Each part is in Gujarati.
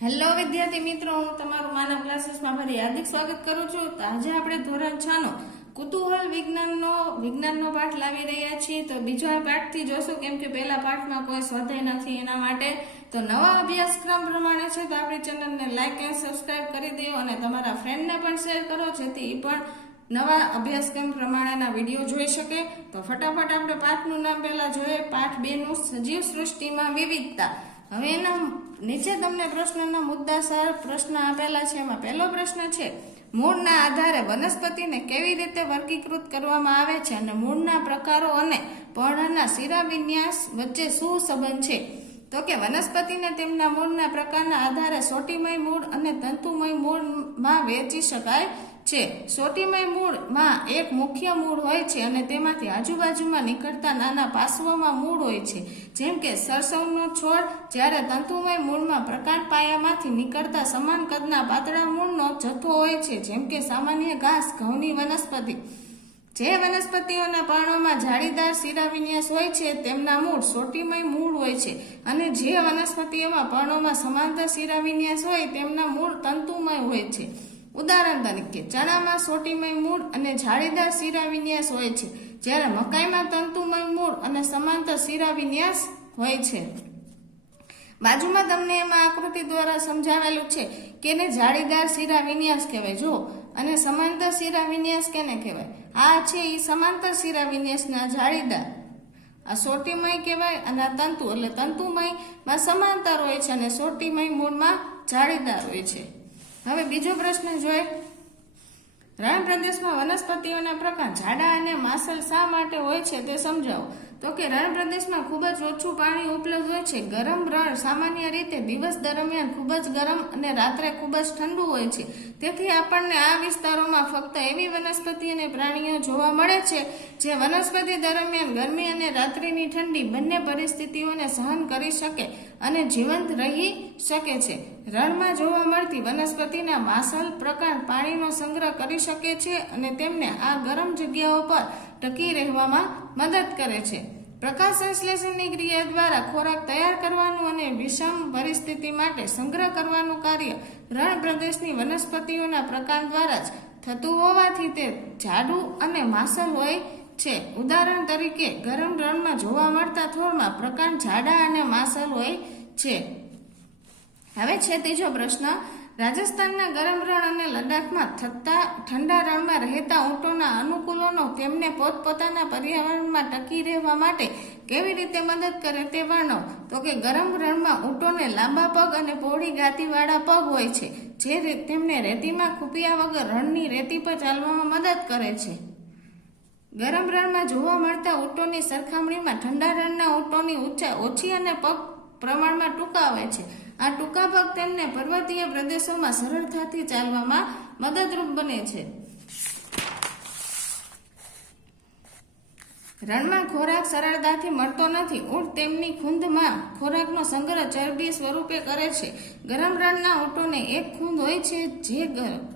હેલો વિદ્યાર્થી મિત્રો, હું તમારું માનવ ક્લાસીસમાં ફરી હાર્દિક સ્વાગત કરું છું. તો આજે આપણે ધોરણ 6 નો કુતૂહલ વિજ્ઞાનનો પાઠ લાવી રહ્યા છીએ. તો બીજા પાઠથી જોશું, કેમ કે પહેલા પાઠમાં કોઈ સ્વાધ્યાય નથી, એના માટે. તો નવા અભ્યાસક્રમ પ્રમાણે છે તો આપણી ચેનલને લાઈક અને સબસ્ક્રાઇબ કરી દો અને તમારા ફ્રેન્ડને પણ શેર કરો, જેથી એ પણ નવા અભ્યાસક્રમ પ્રમાણેના વિડીયો જોઈ શકે. તો ફટાફટ આપણે પાઠનું નામ પહેલા જોઈએ. પાઠ 2 નું સજીવ સૃષ્ટિમાં વિવિધતા. હવે એના નીચે તમને પ્રશ્નના મુદ્દાસર પ્રશ્ન આપેલા છે. એમાં પહેલો પ્રશ્ન છે, મૂળના આધારે વનસ્પતિને કેવી રીતે વર્ગીકૃત કરવામાં આવે છે અને મૂળના પ્રકારો અને પર્ણના શિરાવિન્યાસ વચ્ચે શું સંબંધ છે? તો કે વનસ્પતિને તેમના મૂળના પ્રકારના આધારે સોટીમય મૂળ અને તંતુમય મૂળમાં વહેંચી શકાય છે. સોટીમય મૂળમાં એક મુખ્ય મૂળ હોય છે અને તેમાંથી આજુબાજુમાં નીકળતા નાના પાર્શ્વમાં મૂળ હોય છે, જેમ કે સરસવનો છોડ. જ્યારે તંતુમય મૂળમાં પ્રકાંડ પાયામાંથી નીકળતા સમાન કદના પાતળા મૂળનો જથ્થો હોય છે, જેમ કે સામાન્ય ઘાસ, ઘઉંની વનસ્પતિ. જે વનસ્પતિઓના પર્ણોમાં જાળીદાર શિરાવિન્યાસ હોય છે તેમના મૂળ સોટીમય મૂળ હોય છે, અને જે વનસ્પતિઓમાં પર્ણોમાં સમાંતર શિરાવિન્યાસ હોય તેમના મૂળ તંતુમય હોય છે. ઉદાહરણ તરીકે ચણામાં સોટીમય મૂળ અને જાળીદાર શિરાવિન્યાસ હોય છે, જ્યારે મકાઈમાં તંતુમય મૂળ અને સમાંતર શિરાવિન્યાસ હોય છે. બાજુમાં તમને એમાં આકૃતિ દ્વારા સમજાવેલું છે કે એને જાળીદાર શિરાવિન્યાસ કહેવાય. જો અને સમાંતર શિરાવિન્યાસ કેને કહેવાય? આ છે એ સમાંતર શિરાવિન્યાસના જાળીદાર, આ સોટીમય કહેવાય, અને આ તંતુ એટલે તંતુમયમાં સમાંતર હોય છે અને સોટીમય મૂળમાં જાળીદાર હોય છે. હવે બીજો પ્રશ્ન જોઈએ. રણ પ્રદેશમાં વનસ્પતિઓના પ્રકાર જાડા અને માસલ શા માટે હોય છે તે સમજાવો. તો કે રણ પ્રદેશમાં ખૂબ જ ઓછું પાણી ઉપલબ્ધ હોય છે. ગરમ રણ સામાન્ય રીતે દિવસ દરમિયાન ખૂબ જ ગરમ અને રાત્રે ખૂબ જ ઠંડુ હોય છે. તેથી આપણને આ વિસ્તારોમાં ફક્ત એવી વનસ્પતિ અને પ્રાણીઓ જોવા મળે છે જે વનસ્પતિ દરમિયાન ગરમી અને રાત્રિની ઠંડી બંને પરિસ્થિતિઓને સહન કરી શકે અને જીવંત રહી શકે છે. રણમાં જોવા મળતી વનસ્પતિના માસલ પ્રકાર પાણીનો સંગ્રહ કરી શકે છે અને તેમને આ ગરમ જગ્યાઓ પર ટકી રહેવામાં મદદ કરે છે. પ્રકાશ સંશ્લેષણની ક્રિયા દ્વારા ખોરાક તૈયાર કરવાનું અને વિષમ પરિસ્થિતિ માટે સંગ્રહ કરવાનું કાર્ય રણ પ્રદેશની વનસ્પતિઓના પ્રકાર દ્વારા જ થતું હોવાથી તે જાડું અને માસલ હોય છે. ઉદાહરણ તરીકે ગરમ રણમાં જોવા મળતા છોડમાં પ્રકાંડ જાડા અને માસલ હોય છે. હવે છે ત્રીજો પ્રશ્ન, રાજસ્થાનના ગરમ રણ અને લદ્દાખમાં થતા ઠંડા રણમાં રહેતા ઊંટોના અનુકૂલનો તેમને પોતપોતાના પર્યાવરણમાં ટકી રહેવા માટે કેવી રીતે મદદ કરે તે વર્ણવો. તો કે ગરમ રણમાં ઊંટોને લાંબા પગ અને પહોળી ગાતીવાળા પગ હોય છે, જે તેમને રેતીમાં ખૂંપ્યા વગર રણની રેતી પર ચાલવામાં મદદ કરે છે. ગરમ રણમાં જોવા મળતા ઊંટોની સરખામણીમાં ઠંડા રણના ઊંટોની ઊંચાઈ ઓછી અને પગ પ્રમાણમાં ટૂંકા હોય છે. આ ટૂંકા પગ તેમને પર્વતીય પ્રદેશોમાં સરળતાથી ચાલવામાં મદદરૂપ બને છે. રણમાં ખોરાક સરળતાથી મળતો નથી. ઊંટ તેમની ખૂંદમાં ખોરાકનો સંગ્રહ ચરબી સ્વરૂપે કરે છે. ગરમ રણના ઊંટોને એક ખૂંદ હોય છે જે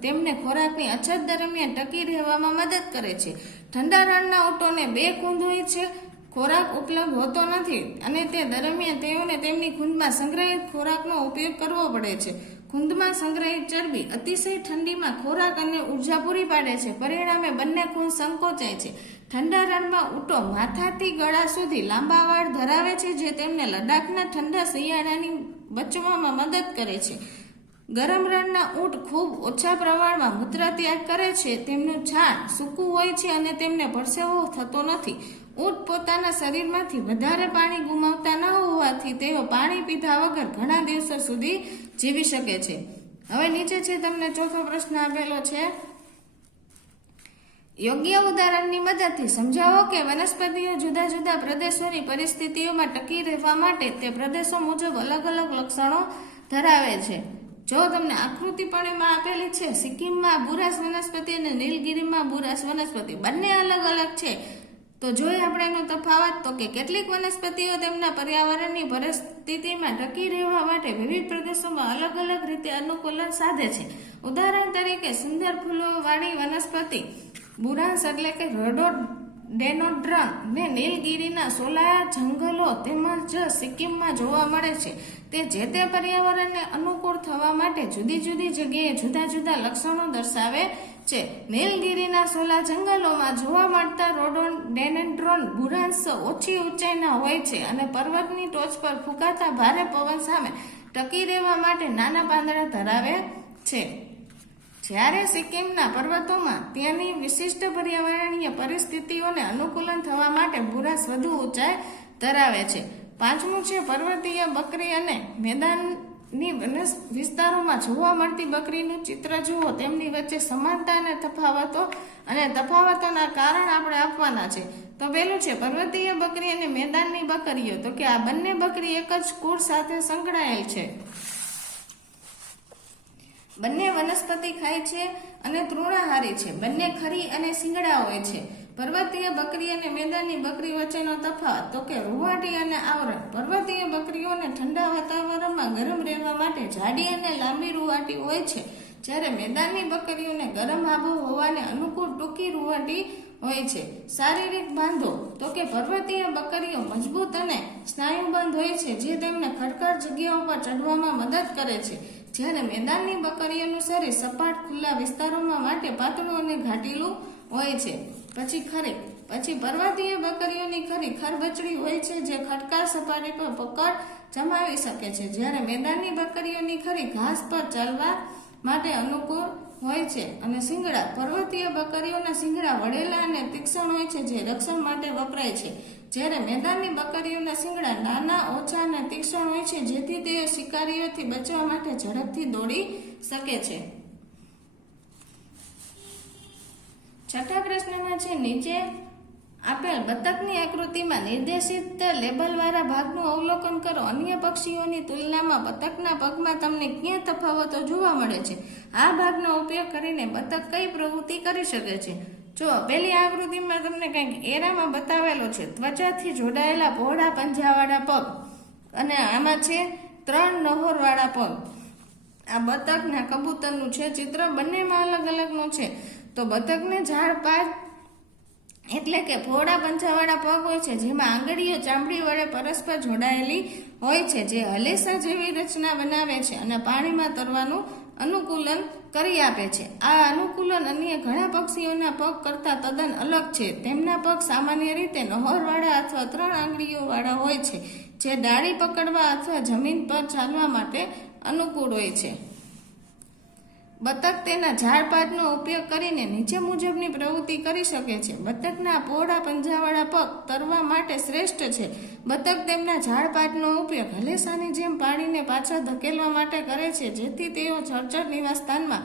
તેમને ખોરાકની અછત દરમિયાન ટકી રહેવામાં મદદ કરે છે. ઠંડા રણના ઊંટોને 2 ખૂંદ હોય છે. ખોરાક ઉપલબ્ધ હોતો નથી અને તે દરમિયાન તેઓને તેમની ખૂંદમાં સંગ્રહિત ખોરાકનો ઉપયોગ કરવો પડે છે. ખૂંદમાં સંગ્રહિત ચરબી અતિશય ઠંડીમાં ખોરાક અને ઉર્જા પૂરી પાડે છે. પરિણામે બંને ખૂંદ સંકોચાય છે. ઠંડા રણમાં ઊંટો માથાથી ગળા સુધી લાંબા વાળ ધરાવે છે, જે તેમને લદ્દાખના ઠંડા શિયાળાની બચવામાં મદદ કરે છે. ગરમ રણના ઊંટ ખૂબ ઓછા પ્રમાણમાં મૂત્રત્યાગ કરે છે. તેમનું છાણ સૂકું હોય છે અને તેમને પરસેવો થતો નથી. ઊંટ પોતાના શરીરમાંથી વધારે પાણી ગુમાવતા ન હોવાથી તેઓ પાણી પીધા વગર ઘણા દિવસો સુધી જીવી શકે છે. હવે નીચે છે તમને ચોથો પ્રશ્ન આપેલો છે, યોગ્ય ઉદાહરણની મદદથી સમજાવો કે વનસ્પતિઓ જુદા જુદા પ્રદેશોની પરિસ્થિતિઓમાં ટકી રહેવા માટે તે પ્રદેશો મુજબ અલગ અલગ લક્ષણો ધરાવે છે. જો તમને આકૃતિ પણ એમાં આપેલી છે, સિક્કિમમાં બુરાસ વનસ્પતિ અને નીલગિરીમાં બુરાસ વનસ્પતિ બંને અલગ અલગ છે. તો જોઈએ આપણે એનો તફાવત. તો કે કેટલીક વનસ્પતિઓ તેમના પર્યાવરણની પરિસ્થિતિમાં ટકી રહેવા માટે વિવિધ પ્રદેશોમાં અલગ અલગ રીતે અનુકૂલન સાધે છે. ઉદાહરણ તરીકે સુંદર ફૂલો વાળી વનસ્પતિ બુરાસ એટલે કે ડેનોડ્રન ને નીલગિરીના સોલાયા જંગલો તેમજ સિક્કિમમાં જોવા મળે છે. તે જે તે પર્યાવરણને અનુકૂળ થવા માટે જુદી જુદી જગ્યાએ જુદા જુદા લક્ષણો દર્શાવે છે. નીલગિરીના સોલા જંગલોમાં જોવા મળતા રોડોડેન્ડ્રોન બુરાંશ ઓછી ઊંચાઈના હોય છે અને પર્વતની ટોચ પર ફૂંકાતા ભારે પવન સામે ટકી રહેવા માટે નાના પાંદડા ધરાવે છે. જ્યારે સિક્કિમના પર્વતોમાં ત્યાંની વિશિષ્ટ પર્યાવરણીય પરિસ્થિતિઓને અનુકૂલન થવા માટે બુરાંશ વધુ ઊંચાઈ ધરાવે છે. 5મું છે પર્વતીય બકરી અને મેદાનની વિસ્તારોમાં જોવા મળતી બકરીનું ચિત્ર જુઓ. તેમની વચ્ચે સમાનતા અને તફાવતોના કારણ આપણે આપવાના છે. તો પહેલું છે પર્વતીય બકરી અને મેદાનની બકરીઓ. તો કે આ બંને બકરી એક જ કુળ સાથે સંકળાયેલ છે. બંને વનસ્પતિ ખાય છે અને તૃણાહારી છે. બંને ખરી અને શિંગડા હોય છે. પર્વતીય બકરી અને મેદાનની બકરી વચ્ચેનો તફાવત તો કે રૂંવાટી અને આવરણ. પર્વતીય બકરીઓને ઠંડા વાતાવરણમાં ગરમ રહેવા માટે જાડી અને લાંબી રૂંવાટી હોય છે, જ્યારે મેદાનની બકરીઓને ગરમ આબોહવાને અનુકૂળ ટૂંકી રૂંવાટી હોય છે. શારીરિક બાંધો તો કે પર્વતીય બકરીઓ મજબૂત અને સ્નાયુબંધ હોય છે, જે તેમને ખડખડ જગ્યાઓ પર ચઢવામાં મદદ કરે છે, જ્યારે મેદાનની બકરીઓનું શરીર સપાટ ખુલ્લા વિસ્તારોમાં માટે પાતળું અને ઘાટીલું હોય છે. પછી પર્વતીય બકરીઓની ખરી ખરબચડી હોય છે, જે ખડકાળ સપાટી પર પકડ જમાવી શકે છે, જ્યારે મેદાનની બકરીઓની ખરી ઘાસ પર ચાલવા માટે અનુકૂળ હોય છે. અને શિંગડા પર્વતીય બકરીઓના શિંગડા વળેલા અને તીક્ષ્ણ હોય છે, જે રક્ષણ માટે વપરાય છે, જ્યારે મેદાનની બકરીઓના શિંગડા નાના, ઓછા અને તીક્ષ્ણ હોય છે, જેથી તેઓ શિકારીઓથી બચવા માટે ઝડપથી દોડી શકે છે. 6થા પ્રશ્નમાં છે નીચે આપેલ બતકની આકૃતિમાં નિર્દેશિત લેબલવાળા ભાગનું અવલોકન કરો. અન્ય પક્ષીઓની તુલનામાં બતકના પગમાં તમને ક્યાં તફાવતો જોવા મળે છે? આ ભાગનો ઉપયોગ કરીને બતક કઈ પ્રવૃત્તિ કરી શકે છે? જો પહેલી આકૃતિમાં તમને કંઈક એરામાં બતાવેલો છે ત્વચાથી જોડાયેલા પહોળા પંજાવાળા પગ, અને આમાં છે 3 નહોરવાળા પગ. આ બતકના કબૂતરનું છે ચિત્ર. બંનેમાં અલગ અલગનું છે. તો બતકને ઝાડપાત એટલે કે પહોળા પંજાવાળા પગ હોય છે, જેમાં આંગળીઓ ચામડી વડે પરસ્પર જોડાયેલી હોય છે, જે હલેસા જેવી રચના બનાવે છે અને પાણીમાં તરવાનું અનુકૂલન કરી આપે છે. આ અનુકૂલન અન્ય ઘણા પક્ષીઓના પગ કરતાં તદ્દન અલગ છે. તેમના પગ સામાન્ય રીતે નહોરવાળા અથવા 3 આંગળીઓવાળા હોય છે, જે ડાળી પકડવા અથવા જમીન પર ચાલવા માટે અનુકૂળ હોય છે. બતક તેના ઝાડપાતનો ઉપયોગ કરીને નીચે મુજબની પ્રવૃત્તિ કરી શકે છે. બતકના પહોળા પંજાવાળા પગ તરવા માટે શ્રેષ્ઠ છે. બતક તેમના ઝાડપાતનો ઉપયોગ હલેસાની જેમ પાણીને પાછળ ધકેલવા માટે કરે છે, જેથી તેઓ જળચર નિવાસસ્થાનમાં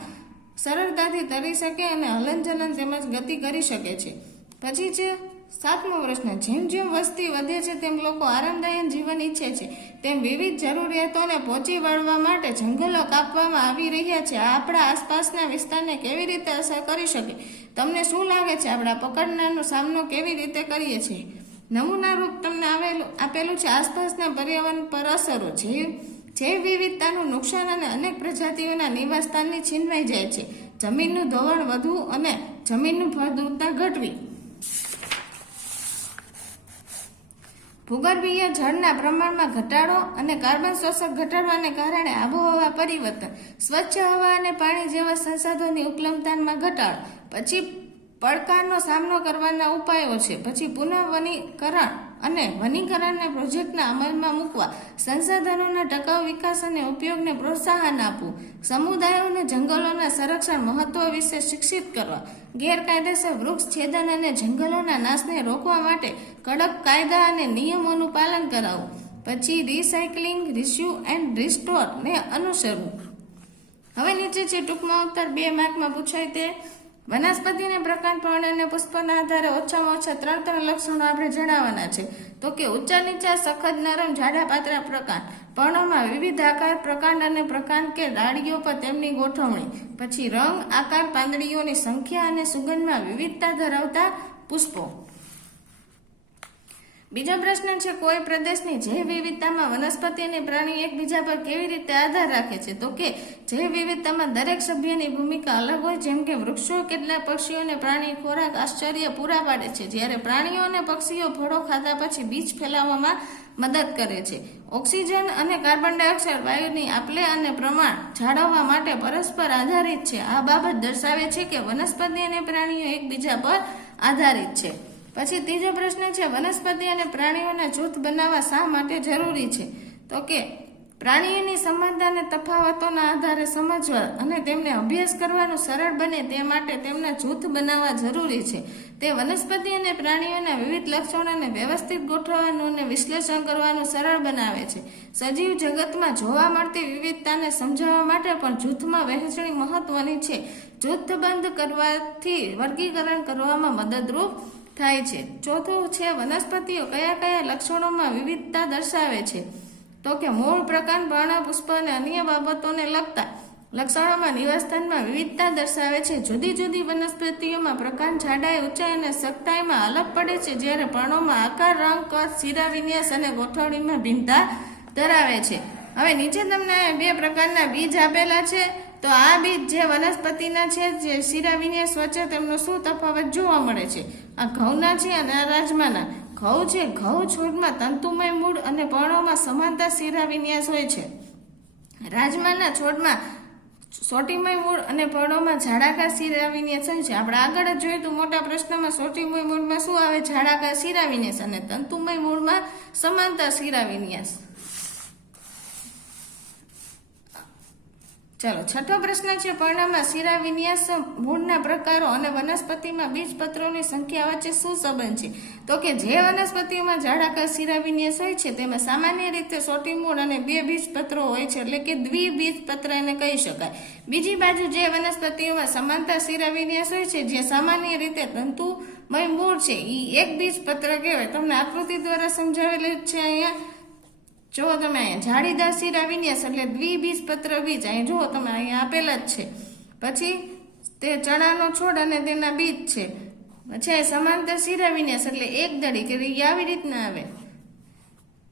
સરળતાથી તરી શકે અને હલનચલન તેમજ ગતિ કરી શકે છે. પછી છે 7મો પ્રશ્ન. જેમ જેમ વસ્તી વધે છે તેમ લોકો આરામદાયક જીવન ઈચ્છે છે, તેમ વિવિધ જરૂરિયાતોને પહોંચી વળવા માટે જંગલો કાપવામાં આવી રહ્યા છે. આ આપણા આસપાસના વિસ્તારને કેવી રીતે અસર કરી શકે? તમને શું લાગે છે આપણા પકડનારનો સામનો કેવી રીતે કરીએ છીએ? નમૂના રૂપ તમને આપેલું છે આસપાસના પર્યાવરણ પર અસરો. જૈવ વિવિધતાનું નુકસાન અને અનેક પ્રજાતિઓના નિવાસસ્થાનની છીનવાઈ જાય છે. જમીનનું ધોવાણ વધવું અને જમીનની ફળદ્રુપતા ઘટવી. ભૂગર્ભીય જળના પ્રમાણમાં ઘટાડો અને કાર્બન શોષક ઘટાડવાને કારણે આબોહવા પરિવર્તન. સ્વચ્છ હવા અને પાણી જેવા સંસાધનોની ઉપલબ્ધતામાં ઘટાડો. પછી પડકારનો સામનો કરવાના ઉપાયો છે. પછી પુનઃવનીકરણ અને વનીકરણના પ્રોજેક્ટના અમલમાં મૂકવા. સંસાધનોના ટકાઉ વિકાસ અને ઉપયોગને પ્રોત્સાહન આપવું. સમુદાયોને જંગલોના સંરક્ષણ મહત્વ વિશે શિક્ષિત કરવા. ગેરકાયદેસર વૃક્ષ છેદન અને જંગલોના નાશને રોકવા માટે કડક કાયદા અને નિયમોનું પાલન કરાવવું. પછી રિસાયકલિંગ, રિસ્યુ એન્ડ રિસ્ટોર ને અનુસરવું. હવે નીચે છે ટૂંકમાં ઉત્તર 2 માર્કમાં પૂછાય તે. વનસ્પતિને પ્રકાંડ, પર્ણ અને પુષ્પના આધારે ઓછામાં ઓછા 3 લક્ષણો આપણે જણાવવાના છે. તો કે ઊંચા નીચા, સખત, નરમ, જાડા પાતળા પ્રકાંડ. પર્ણોમાં વિવિધ આકાર, પ્રકાંડ અને પ્રકાંડ કે ડાળીઓ પર તેમની ગોઠવણી. પછી રંગ, આકાર, પાંદડીઓની સંખ્યા અને સુગંધમાં વિવિધતા ધરાવતા પુષ્પો. બીજો પ્રશ્ન છે, કોઈ પ્રદેશની જૈવ વિવિધતામાં વનસ્પતિ અને પ્રાણી એકબીજા પર કેવી રીતે આધાર રાખે છે? તો કે જૈવ વિવિધતામાં દરેક સભ્યની ભૂમિકા અલગ હોય. જેમ કે વૃક્ષો કેટલાક પક્ષીઓ અને પ્રાણી ખોરાક આશ્ચર્ય પૂરા પાડે છે, જ્યારે પ્રાણીઓ અને પક્ષીઓ ફળો ખાધા પછી બીજ ફેલાવવામાં મદદ કરે છે. ઓક્સિજન અને કાર્બન ડાયોક્સાઇડ વાયુની આપલે અને પ્રમાણ જાળવવા માટે પરસ્પર આધારિત છે. આ બાબત દર્શાવે છે કે વનસ્પતિ અને પ્રાણીઓ એકબીજા પર આધારિત છે. પછી ત્રીજો પ્રશ્ન છે, વનસ્પતિ અને પ્રાણીઓના જૂથ બનાવવા શા માટે જરૂરી છે? તો કે પ્રાણીઓની સમાનતા અને તફાવતોના આધારે સમજવા અને તેમને અભ્યાસ કરવાનું સરળ બને તે માટે તેમના જૂથ બનાવવા જરૂરી છે. તે વનસ્પતિ અને પ્રાણીઓના વિવિધ લક્ષણોને વ્યવસ્થિત ગોઠવવાનું અને વિશ્લેષણ કરવાનું સરળ બનાવે છે. સજીવ જગતમાં જોવા મળતી વિવિધતાને સમજાવવા માટે પણ જૂથમાં વહેંચણી મહત્વની છે. જૂથબંધ કરવાથી વર્ગીકરણ કરવામાં મદદરૂપ થાય છે. ચોથું છે, વનસ્પતિઓ કયા કયા લક્ષણોમાં વિવિધતા દર્શાવે છે? તો કે મૂળ, પ્રકાંડ, પર્ણ, પુષ્પ અને અન્ય બાબતોને લગતા લક્ષણોમાં નિવાસસ્થાનમાં વિવિધતા દર્શાવે છે. જુદી જુદી વનસ્પતિઓમાં પ્રકાંડ, જાડાઈ, ઊંચાઈ અને સખ્તાઈમાં અલગ પડે છે, જ્યારે પર્ણોમાં આકાર, રંગ, કદ, શિરા વિન્યાસ અને ગોઠવણીમાં ભિન્નતા ધરાવે છે. હવે નીચે તમને બે પ્રકારના બીજ આપેલા છે. તો આ બીજ જે વનસ્પતિના છે, જે શિરા વિન્યાસ વચ્ચે તેમનો શું તફાવત જોવા મળે છે? આ ઘઉંના છે અને આ રાજમાના. ઘઉં છે, ઘઉં છોડમાં તંતુમય મૂળ અને પર્ણોમાં સમાનતા શિરા વિન્યાસ હોય છે. રાજમાના છોડમાં સોટીમય મૂળ અને પર્ણોમાં જાડાકાર શિરા વિન્યાસ હોય છે. આપણે આગળ જ જોયું તો મોટા પ્રશ્નમાં સોટીમય મૂળમાં શું આવે? જાડાકાર શિરા વિન્યાસ અને તંતુમય મૂળમાં સમાનતા શિરા વિન્યાસ. ચાલો, છઠ્ઠો પ્રશ્ન છે, પર્ણમાં શિરા વિન્યાસ, મૂળના પ્રકારો અને વનસ્પતિમાં બીજપત્રોની સંખ્યા વચ્ચે શું સંબંધ છે? તો કે જે વનસ્પતિઓમાં જાડાકાર શિરા વિન્યાસ હોય છે તેમાં સામાન્ય રીતે સોટી મૂળ અને બે બીજપત્રો હોય છે, એટલે કે દ્વિબીજપત્ર એને કહી શકાય. બીજી બાજુ જે વનસ્પતિઓમાં સમાનતા શિરા વિન્યાસ હોય છે, જે સામાન્ય રીતે તંતુમય મૂળ છે, એ એક બીજપત્ર કહેવાય. તમને આકૃતિ દ્વારા સમજાવેલું છે. અહીંયા જો તમે અહીંયા જાળીદાર શિરા વિન્યાસ એટલે દ્વિબીજપત્ર બીજ અહીં જુઓ તમે અહીંયા આપેલા જ છે. પછી તે ચણાનો છોડ અને તેના બીજ છે. પછી સમાંતર શિરા વિન્યાસ એટલે એક દડી કે આવી રીતના આવે.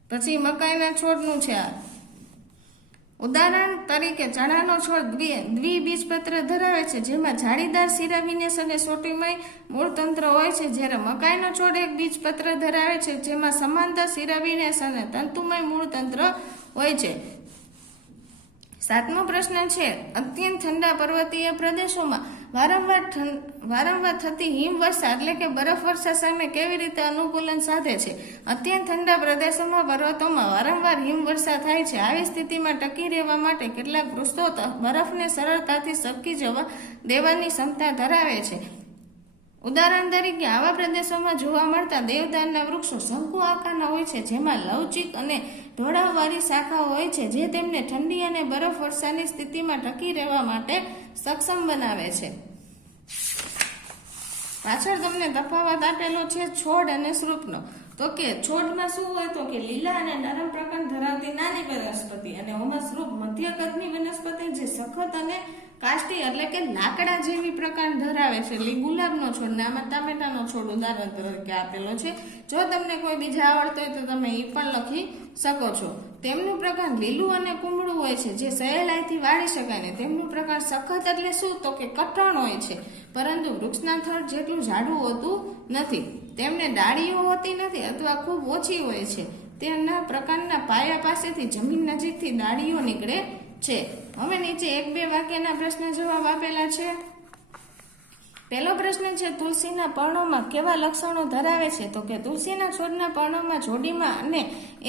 પછી મકાઈના છોડનું છે. આ ઉદાહરણ તરીકે ચણાનો છોડ દ્વિબીજપત્ર ધરાવે છે, જેમાં જાળીદાર શિરા વિન્યાસ અને સોટીમય મૂળતંત્ર હોય છે, જ્યારે મકાઈનો છોડ એક બીજપત્ર ધરાવે છે, જેમાં સમાંતર શિરા વિન્યાસ અને તંતુમય મૂળતંત્ર હોય છે. સાતમો પ્રશ્ન છે, અત્યંત ઠંડા પર્વતીય પ્રદેશોમાં વારંવાર થતી હિમવર્ષા એટલે કે બરફ વર્ષા સામે કેવી રીતે અનુકૂલન સાધે છે? અત્યંત ઠંડા પ્રદેશોમાં પર્વતોમાં વારંવાર હિમવર્ષા થાય છે. આવી સ્થિતિમાં ટકી રહેવા માટે કેટલાક વૃક્ષો બરફને સરળતાથી સબકી જવા દેવાની ક્ષમતા ધરાવે છે. ઉદાહરણ તરીકે આવા પ્રદેશોમાં જોવા મળતા દેવદારના વૃક્ષો શંકુ આકારના હોય છે, જેમાં લવચીક અને ઢોળાવવાળી શાખાઓ હોય છે, જે તેમને ઠંડી અને બરફ વર્ષાની સ્થિતિમાં ટકી રહેવા માટે સક્ષમ બનાવે છે. પાછળ તમને તફાવત આપેલો છે છોડ અને સૃપનો. તો કે છોડમાં શું હોય? તો કે લીલા અને નરમ પ્રકાંડ ધરાવતી નાની વનસ્પતિ, અને ઓમાં સૃપ મધ્ય કદની વનસ્પતિ જે સખત અને કાષ્ટી એટલે કે લાકડા જેવી પ્રકાંડ ધરાવે છે. ગુલાબનો છોડ ને આમાં ટામેટાનો છોડ ઉદાહરણ તરીકે આપેલો છે. જો તમને કોઈ બીજા આવડતો હોય તો તમે એ પણ લખી શકો છો. તેમનું પ્રકાંડ લીલું અને કુમળું હોય છે, જે સહેલાઈથી વાળી શકાય ને. તેમનું પ્રકાંડ સખત એટલે શું? તો કે કઠણ હોય છે, પરંતુ વૃક્ષના થડ જેટલું જાડું હોતું નથી. તેમને ડાળીઓ હોતી નથી અથવા ખૂબ ઓછી હોય છે. તેના પ્રકાંડના પાયા પાસેથી જમીન નજીકથી ડાળીઓ નીકળે છે. હવે નીચે એક બે વાક્યના પ્રશ્ન જવાબ આપેલા છે. પહેલો પ્રશ્ન છે, તુલસીના પર્ણોમાં કેવા લક્ષણો ધરાવે છે? તો કે તુલસીના છોડના પર્ણોમાં જોડીમાં અને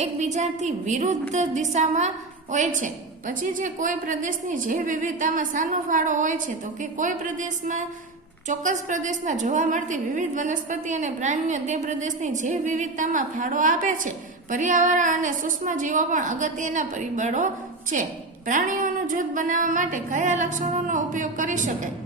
એકબીજાથી વિરુદ્ધ દિશામાં હોય છે. પછી જે કોઈ પ્રદેશની જૈવ વિવિધતામાં શાનો ફાળો હોય છે? તો કે કોઈ પ્રદેશમાં ચોક્કસ પ્રદેશમાં જોવા મળતી વિવિધ વનસ્પતિ અને પ્રાણીઓ તે પ્રદેશની જૈવ વિવિધતામાં ફાળો આપે છે. પર્યાવરણ અને સૂક્ષ્મ જીવો પણ અગત્યના પરિબળો છે. પ્રાણીઓનું જૂથ બનાવવા માટે કયા લક્ષણોનો ઉપયોગ કરી શકાય?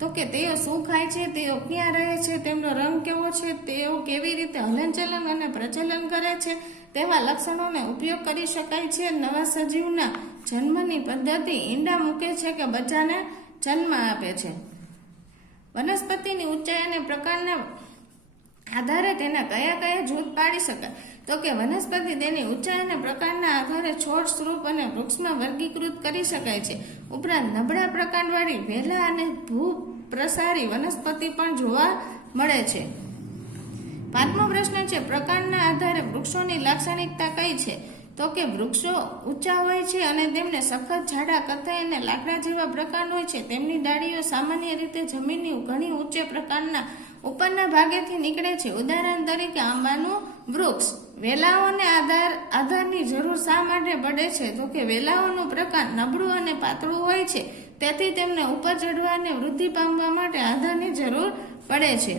તો કે તેઓ શું ખાય છે, તેઓ ક્યાં રહે છે, તેમનો રંગ કેવો છે, તેઓ કેવી રીતે હલનચલન અને પ્રચલન કરે છે, તેવા લક્ષણોને ઉપયોગ કરી શકાય છે. નવા સજીવના જન્મની પદ્ધતિ ઈંડા મૂકે છે કે બચ્ચાને જન્મ આપે છે. વનસ્પતિની ઊંચાઈ અને પ્રકારના આધારે તેના કયા કયા જૂથ પાડી શકાય? તો કે વનસ્પતિ તેની ઊંચાઈ અને પ્રકારના આધારે છોડ, સ્વરૂપ અને વૃક્ષમાં વર્ગીકૃત કરી શકાય છે. ઉપરાંત નબળા પ્રકાંડવાળી, વહેલા અને ભૂપ્રસારી વનસ્પતિ પણ જોવા મળે છે. 5મો પ્રશ્ન છે, પ્રકારના આધારે વૃક્ષોની લાક્ષણિકતા કઈ છે? તો કે વૃક્ષો ઊંચા હોય છે અને તેમને સખત, જાડા, કથ્થાઈ અને લાકડા જેવા પ્રકાંડ હોય છે. તેમની ડાળીઓ સામાન્ય રીતે જમીનની ઘણી ઊંચે પ્રકારના ઉપરના ભાગેથી નીકળે છે. ઉદાહરણ તરીકે આંબાનું વૃક્ષ. વેલાઓને આધારની જરૂર શા માટે પડે છે? તો કે વેલાઓનું પ્રકાંડ નબળું અને પાતળું હોય છે, તેથી તેમને ઉપર ચડવા અને વૃદ્ધિ પામવા માટે આધારની જરૂર પડે છે.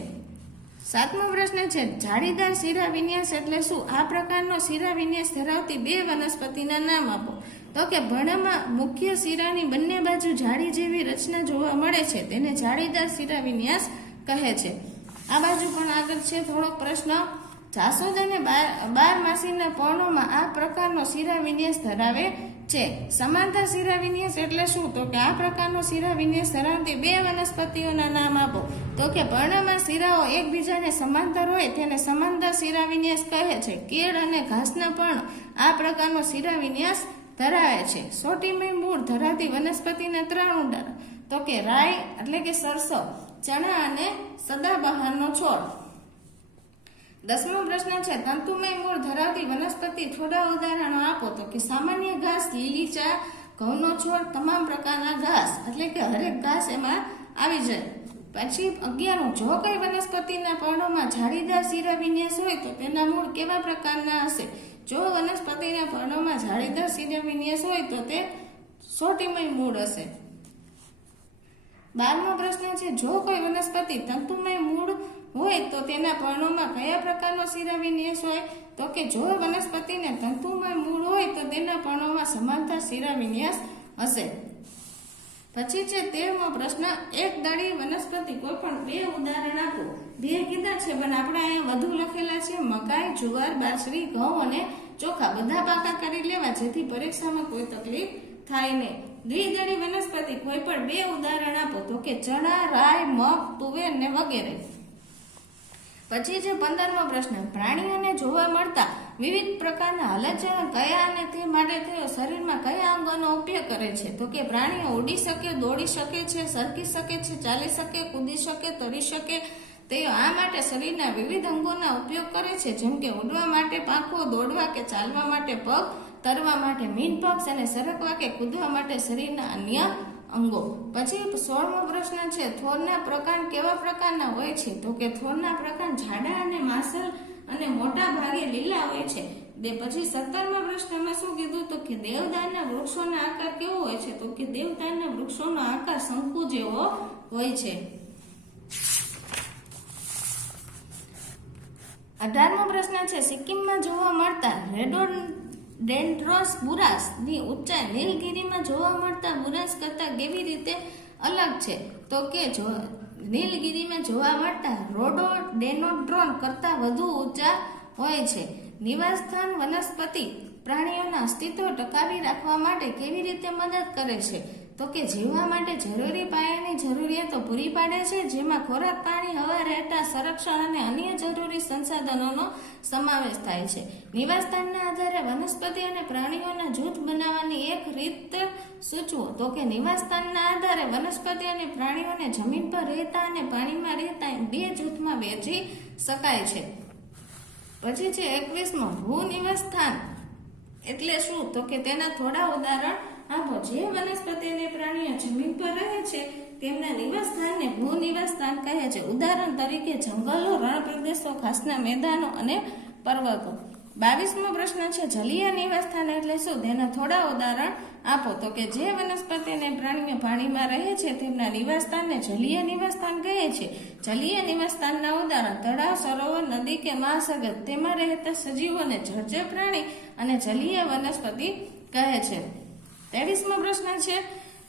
7મો પ્રશ્ન છે, જાળીદાર શિરા વિન્યાસ એટલે શું? આ પ્રકારનો શિરા વિન્યાસ ધરાવતી બે વનસ્પતિના નામ આપો. તો કે ભણમાં મુખ્ય શિરાની બંને બાજુ જાળી જેવી રચના જોવા મળે છે, તેને જાળીદાર શિરા વિન્યાસ કહે છે. આ બાજુ પણ આગળ છે થોડોક પ્રશ્ન. જાસૂદ અને બારમાસીના પર્ણોમાં આ પ્રકારનો શિરા વિન્યાસ ધરાવે છે. સમાંતર શિરા વિન્યાસ એટલે શું? તો કે આ પ્રકારનો શિરા વિન્યાસ ધરાવતી બે વનસ્પતિઓના નામ આપો. તો કે પર્ણમાં શિરાઓ એકબીજાને સમાંતર હોય તેને સમાંતર શિરા વિન્યાસ કહે છે. કેળ અને ઘાસના પર્ણ આ પ્રકારનો શિરા વિન્યાસ ધરાવે છે. સોટીમય મૂળ ધરાવતી વનસ્પતિના 3 ઉદાહરણ. તો કે રાઈ એટલે કે સરસો, ચણા અને સદાબહારનો છોડ. 10મો પ્રશ્ન છે, તંતુમય મૂળ ધરાવતી વનસ્પતિ થોડા ઉદાહરણો આપો. તો કે સામાન્ય ઘાસ, લીલી ચા, ઘઉંનો છોડ, તમામ પ્રકારના ઘાસ એટલે કે હરેક ઘાસ એમાં આવી જાય. પછી 11મું, જો કઈ વનસ્પતિના પર્ણોમાં જાળીદાર શિરા વિન્યાસ હોય તો તેના મૂળ કેવા પ્રકારના હશે? જો વનસ્પતિના પર્ણોમાં જાળીદાર શિરા વિન્યાસ હોય તો તે સોટીમય મૂળ હશે. 12મો પ્રશ્ન છે, જો કોઈ વનસ્પતિ તંતુમય મૂળ હોય તો તેના પર્ણોમાં કયા પ્રકારનો શિરા વિન્યાસ હોય? તો કે જો વનસ્પતિને તંતુમય મૂળ હોય તો તેના પર્ણોમાં સમાંતર શિરા વિન્યાસ હશે. પછી છે 13મો પ્રશ્ન, એક દળી વનસ્પતિ કોઈ પણ બે ઉદાહરણ આપો. બે કીધા છે પણ આપણે અહીંયા વધુ લખેલા છે. મકાઈ, જુવાર, બાજરી, ઘઉં અને ચોખા બધા પાકા કરી લેવા જેથી પરીક્ષામાં કોઈ તકલીફ થાય નહીં. દ્વિદળી વનસ્પતિ કોઈ પણ બે ઉદાહરણ આપો. તો કે ચણા, રાઈ, મગ, તુવેર ને વગેરે. પછી છે 15મો પ્રશ્ન, પ્રાણીઓને જોવા મળતા વિવિધ પ્રકારના હલનચલન કયા અને તે માટે તેઓ શરીરમાં કયા અંગોનો ઉપયોગ કરે છે? તો કે પ્રાણીઓ ઉડી શકે, દોડી શકે છે, સરકી શકે છે, ચાલી શકે, કૂદી શકે, તરી શકે. તેઓ આ માટે શરીરના વિવિધ અંગોના ઉપયોગ કરે છે, જેમ કે ઉડવા માટે પાંખો, દોડવા કે ચાલવા માટે પગ, તરવા માટે મીનપક્ષ અને સરકવા કે કૂદવા માટે શરીરના અન્ય અંગો. પછી 16મો પ્રશ્ન છે, થોરના પ્રકાંડ કેવા પ્રકારના હોય છે? તો કે થોરના પ્રકાંડ જાડા અને માસલ અને મોટા ભાગે લીલા હોય છે. પછી 17મા પ્રશ્નમાં શું કીધું? તો કે દેવદારના વૃક્ષોનો આકાર કેવો હોય છે? તો કે દેવદારના વૃક્ષોનો આકાર શંકુ જેવો હોય છે. 18મો પ્રશ્ન છે, સિક્કિમમાં જોવા મળતા રેડોડેન્ડ્રોસ બુરાસ ની ઊંચાઈ નીલગિરીમાં જોવા મળતા બુરાસ કરતા કેવી રીતે અલગ છે? તો કે નીલગિરીમાં જોવા મળતા રોડોડેન્ડ્રોન કરતા વધુ ઊંચા હોય છે. નિવાસસ્થાન વનસ્પતિ પ્રાણીઓના અસ્તિત્વ ટકાવી રાખવા માટે કેવી રીતે મદદ કરે છે? તો કે જીવવા માટે જરૂરી પાયાની જરૂરિયાતો પૂરી પાડે છે, જેમાં ખોરાક, પાણી, હવા, રહેઠાણ, સંરક્ષણ અને અન્ય જરૂરી સંસાધનોનો સમાવેશ થાય છે. નિવાસસ્થાનના આધારે વનસ્પતિ અને પ્રાણીઓના જૂથ બનાવવાની એક રીત સૂચવો. તો કે નિવાસસ્થાનના આધારે વનસ્પતિ અને પ્રાણીઓને જમીન પર રહેતા અને પાણીમાં રહેતા એમ બે જૂથમાં વહેંચી શકાય છે. પછી છે 21મો, ભૂનિવાસસ્થાન એટલે શું? તો કે તેના થોડા ઉદાહરણ આપો. જે વનસ્પતિ અને પ્રાણીઓ જમીન પર રહે છે તેમના નિવાસસ્થાનને ભૂનિવાસસ્થાન કહે છે. ઉદાહરણ તરીકે જંગલો, રણ પ્રદેશો, ઘાસના મેદાનો અને પર્વતો. 22મો પ્રશ્ન છે, જલીય નિવાસસ્થાન એટલે શું? તેના થોડા ઉદાહરણ આપો. તો કે જે વનસ્પતિ અને પ્રાણીઓ પાણીમાં રહે છે તેમના નિવાસસ્થાનને જલીય નિવાસસ્થાન કહે છે. જલીય નિવાસસ્થાનના ઉદાહરણ તળાવ, સરોવર, નદી કે મહાસાગર. તેમાં રહેતા સજીવોને જળચર પ્રાણી અને જલીય વનસ્પતિ કહે છે. 23મો પ્રશ્ન છે,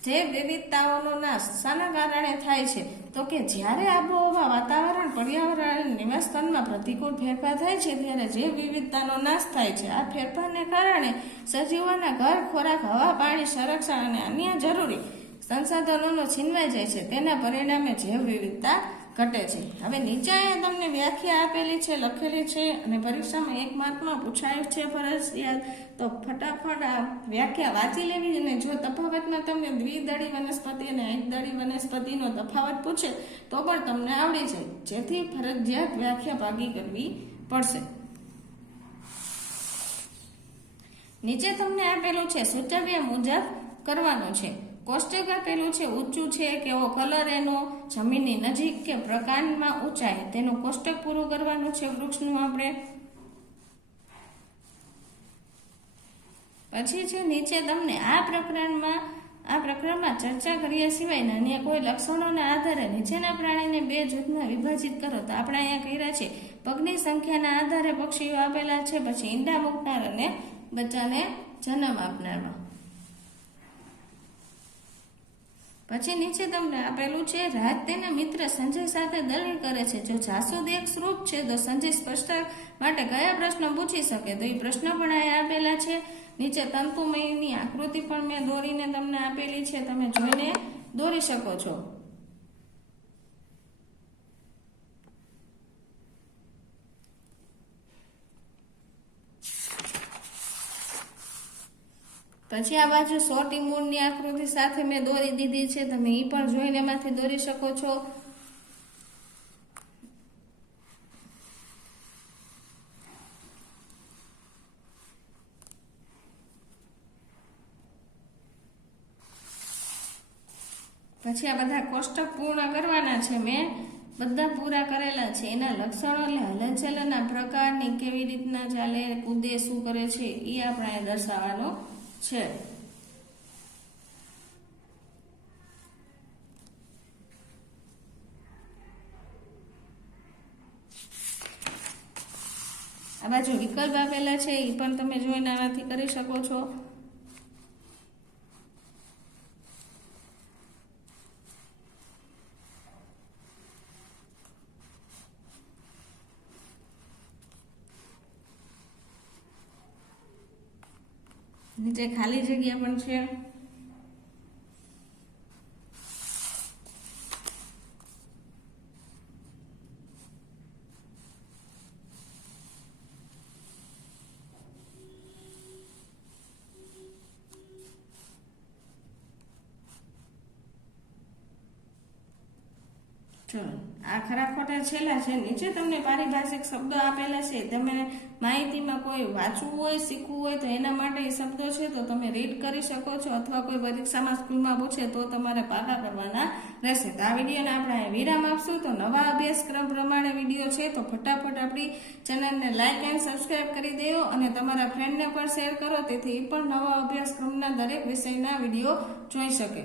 જે વિવિધતાઓનો નાશ શાના કારણે થાય છે? તો કે જ્યારે આબોહવા, વાતાવરણ, પર્યાવરણ અને નિવાસસ્થાનમાં પ્રતિકૂળ ફેરફાર થાય છે ત્યારે જૈવ વિવિધતાનો નાશ થાય છે. આ ફેરફારને કારણે સજીવોના ઘર, ખોરાક, હવા, પાણી, સંરક્ષણ અને અન્ય જરૂરી સંસાધનોનો છીનવાઈ જાય છે. તેના પરિણામે જૈવ વિવિધતા ઘટે છે. હવે નીચે અહીંયા તમને વ્યાખ્યા આપેલી છે, લખેલી છે અને પરીક્ષામાં 1 માર્કમાં પૂછાયું છે ફરજિયાત. તો ફટાફટ આ વ્યાખ્યા વાંચી લેવી અને જો તફાવતમાં તમને દ્વિદળી વનસ્પતિ અને એકદળી વનસ્પતિનો તફાવત પૂછે તો પણ તમને આવડી જાય, જેથી ફરજિયાત વ્યાખ્યા ભાગી કરવી પડશે. નીચે તમને આપેલું છે સૂચવ્યા મુજબ કરવાનું છે. કોષ્ટક આપેલું છે ઊંચું છે, કેવો કલર એનો, જમીનની નજીક કે પ્રકાંડમાં ઊંચાઈ, તેનું કોષ્ટક પૂરું કરવાનું છે વૃક્ષનું આપણે. પછી છે નીચે તમને આ પ્રકરણમાં ચર્ચા કર્યા સિવાય અન્ય કોઈ લક્ષણોના આધારે નીચેના પ્રાણીને 2 જૂથમાં વિભાજિત કરો. તો આપણે અહીંયા કર્યા છે પગની સંખ્યાના આધારે પક્ષીઓ આપેલા છે, પછી ઈંડા મૂકનાર અને બચ્ચાને જન્મ આપનારમાં. પછી નીચે તમને આપેલું છે રાજ તેના મિત્ર સંજય સાથે દલીલ કરે છે. જો જાસૂદ એક સ્વરૂપ છે તો સંજય સ્પષ્ટતા માટે કયા પ્રશ્ન પૂછી શકે? તો એ પ્રશ્ન પણ અહીંયા આપેલા છે. નીચે તંતુમયની આકૃતિ પણ મેં દોરીને તમને આપેલી છે, તમે જોઈને દોરી શકો છો. પછી આ બાજુ સોટી મૂળની આકૃતિ સાથે મેં દોરી દીધી છે, તમે એ પણ જોઈને એમાંથી દોરી શકો છો. પછી આ બધા કોષ્ટક પૂર્ણ કરવાના છે, મેં બધા પૂરા કરેલા છે. એના લક્ષણો એટલે હલનચલનના પ્રકારની કેવી રીતના ચાલે, કૂદે, શું કરે છે એ આપણે દર્શાવવાનો છે. આ બાજુ વિકલ્પ આપેલા છે એ પણ તમે જોઈને આનાથી કરી શકો છો. નીચે ખાલી જગ્યા પણ છે. ચલો આ ખરા ખોટા છેલ્લા છે. નીચે તમને પારિભાષિક શબ્દો આપેલા છે, તમે માહિતીમાં કોઈ વાંચવું હોય, શીખવું હોય તો એના માટે એ શબ્દો છે તો તમે રીડ કરી શકો છો, અથવા કોઈ પરીક્ષામાં સ્કૂલમાં પૂછે તો તમારે પાકા કરવાના રહેશે. તો આ વિડીયોને આપણે વિરામ આપશું. તો નવા અભ્યાસક્રમ પ્રમાણે વિડીયો છે તો ફટાફટ આપણી ચેનલને લાઇક એન્ડ સબસ્ક્રાઇબ કરી દેવો અને તમારા ફ્રેન્ડને પણ શેર કરો, તેથી એ પણ નવા અભ્યાસક્રમના દરેક વિષયના વિડીયો જોઈ શકે.